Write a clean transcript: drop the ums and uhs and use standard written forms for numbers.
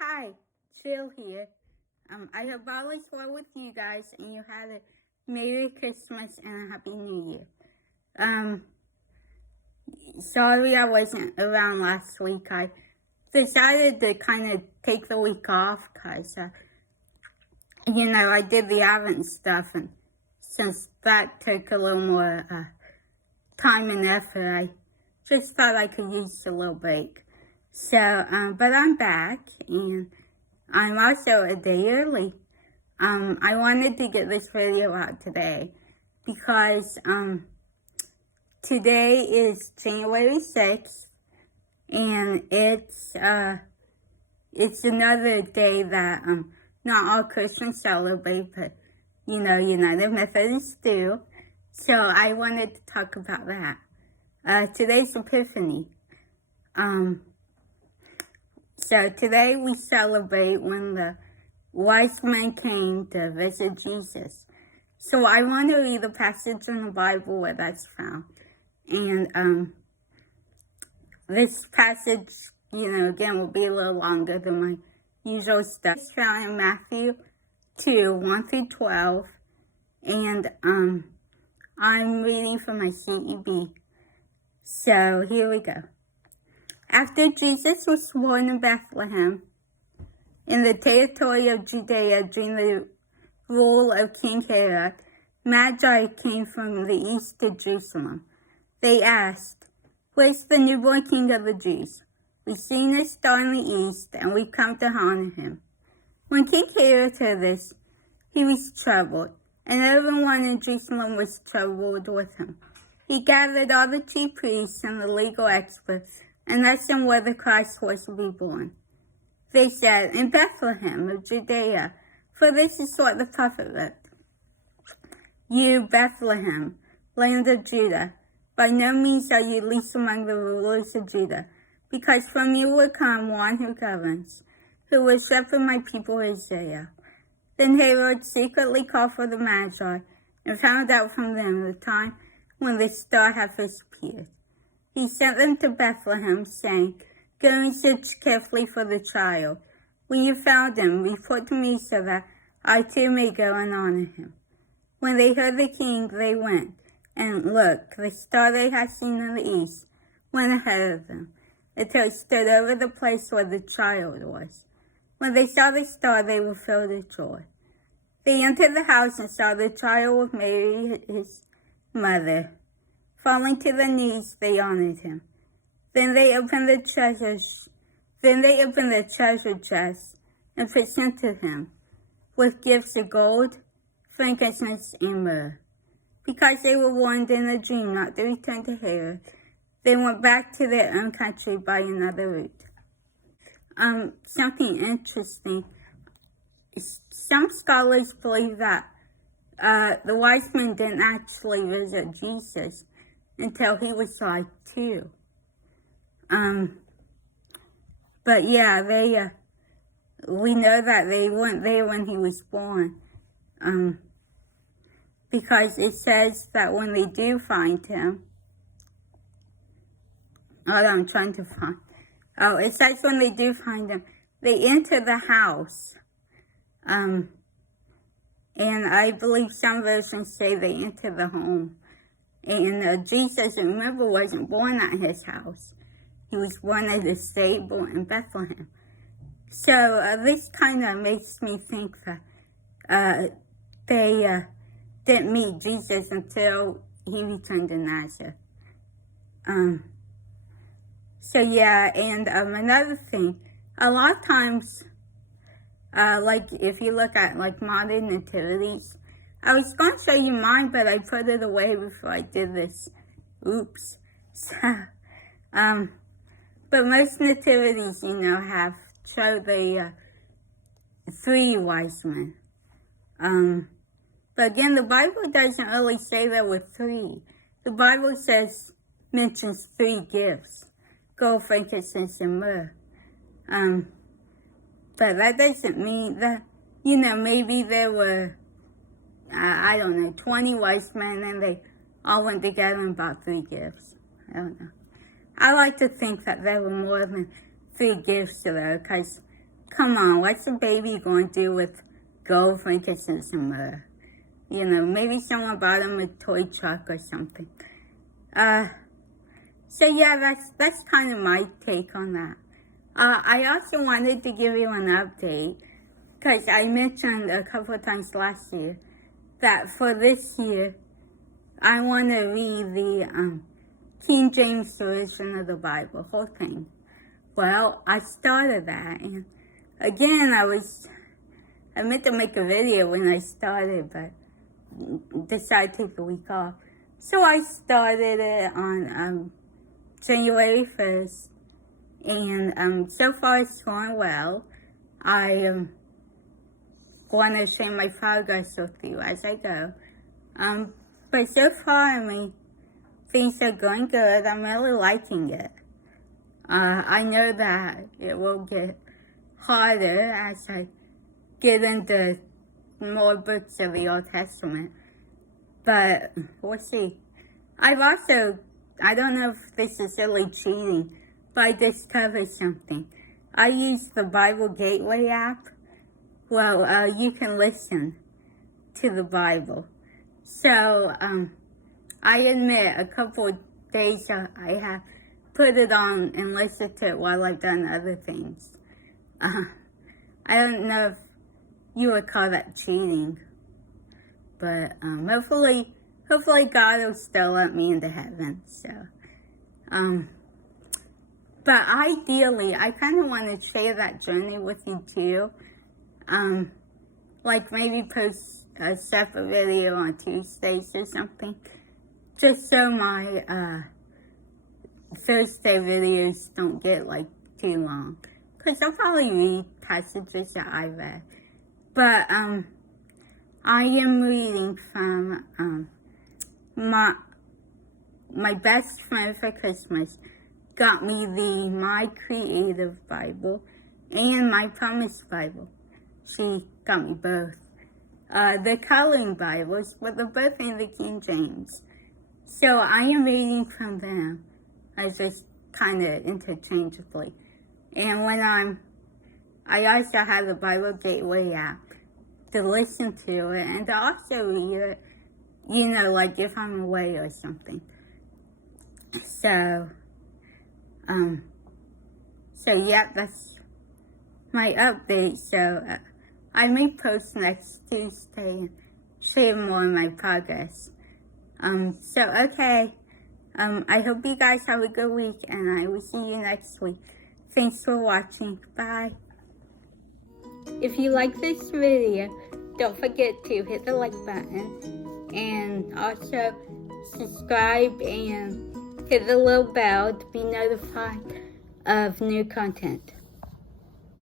Hi, Jill here. I hope all is well with you guys and you had a Merry Christmas and a Happy New Year. Sorry I wasn't around last week. I decided to kind of take the week off because, I did the Advent stuff, and since that took a little more time and effort, I just thought I could use a little break. So, but I'm back, and I'm also a day early. I wanted to get this video out today because today is January 6th, and it's another day that not all Christians celebrate, but United Methodists do. So I wanted to talk about that. Today's Epiphany. So today we celebrate when the wise men came to visit Jesus. So I want to read a passage in the Bible where that's found. And this passage, again, will be a little longer than my usual stuff. It's found in Matthew 2, 1 through 12. And I'm reading from my CEB. So here we go. After Jesus was born in Bethlehem, in the territory of Judea during the rule of King Herod, Magi came from the east to Jerusalem. They asked, "Where's the newborn King of the Jews? We've seen his star in the east, and we've come to honor him." When King Herod heard this, he was troubled, and everyone in Jerusalem was troubled with him. He gathered all the chief priests and the legal experts and asked them where the Christ was to be born. They said, "In Bethlehem of Judea, for this is what the prophet wrote. You, Bethlehem, land of Judah, by no means are you least among the rulers of Judah, because from you will come one who governs, who will shepherd my people Israel." Then Herod secretly called for the Magi and found out from them the time when the star had first appeared. He sent them to Bethlehem, saying, "Go and search carefully for the child. When you found him, report to me so that I too may go and honor him." When they heard the king, they went, and look, the star they had seen in the east went ahead of them, until it stood over the place where the child was. When they saw the star, they were filled with joy. They entered the house and saw the child with Mary, his mother. Falling to their knees, they honored him. Then they opened the treasure chest and presented him with gifts of gold, frankincense, and myrrh. Because they were warned in a dream not to return to Herod, they went back to their own country by another route. Something interesting. Some scholars believe that the wise men didn't actually visit Jesus until he was like 2. But yeah, we know that they weren't there when he was born. Because it says that when they do find him, it says when they do find him, they enter the house. And I believe some versions say they enter the home. And Jesus, remember, wasn't born at his house. He was born at a stable in Bethlehem. So this kind of makes me think that they didn't meet Jesus until he returned to Nazareth. So yeah, and another thing, a lot of times, like if you look at like modern nativities, I was going to show you mine, but I put it away before I did this. Oops. So, but most nativities, show the 3 wise men. But again, the Bible doesn't really say there were 3. The Bible mentions 3 gifts: gold, frankincense, and myrrh. But that doesn't mean that, maybe there were 20 wise men, and they all went together and bought 3 gifts. I don't know. I like to think that there were more than 3 gifts though, because come on, what's a baby going to do with gold, frankincense, and myrrh? You know, maybe someone bought him a toy truck or something. So yeah, that's kind of my take on that. I also wanted to give you an update, because I mentioned a couple of times last year that for this year, I want to read the King James Version of the Bible, whole thing. Well, I started that, and again, I meant to make a video when I started, but decided to take a week off. So I started it on January 1st, and so far it's going well. I want to share my progress with you as I go. But so far, I mean, things are going good. I'm really liking it. I know that it will get harder as I get into more books of the Old Testament, but we'll see. I don't know if this is really cheating, but I discovered something. I use the Bible Gateway app. Well, you can listen to the Bible. So, I admit a couple of days I have put it on and listened to it while I've done other things. I don't know if you would call that cheating, but hopefully God will still let me into heaven. So, but ideally, I kind of want to share that journey with you too. Like maybe post a separate video on Tuesdays or something, just so my Thursday videos don't get like too long, because I'll probably read passages that I read. But I am reading from my best friend for Christmas got me the My Creative Bible and My Promise Bible. She got me both. The coloring Bibles, but they're both in the King James. So I am reading from them. I just kind of interchangeably. And when I also have the Bible Gateway app to listen to it and to also read it, you know, like if I'm away or something. So yeah, that's my update. So I may post next Tuesday and share more of my progress. Okay. I hope you guys have a good week, and I will see you next week. Thanks for watching. Bye. If you like this video, don't forget to hit the like button and also subscribe and hit the little bell to be notified of new content.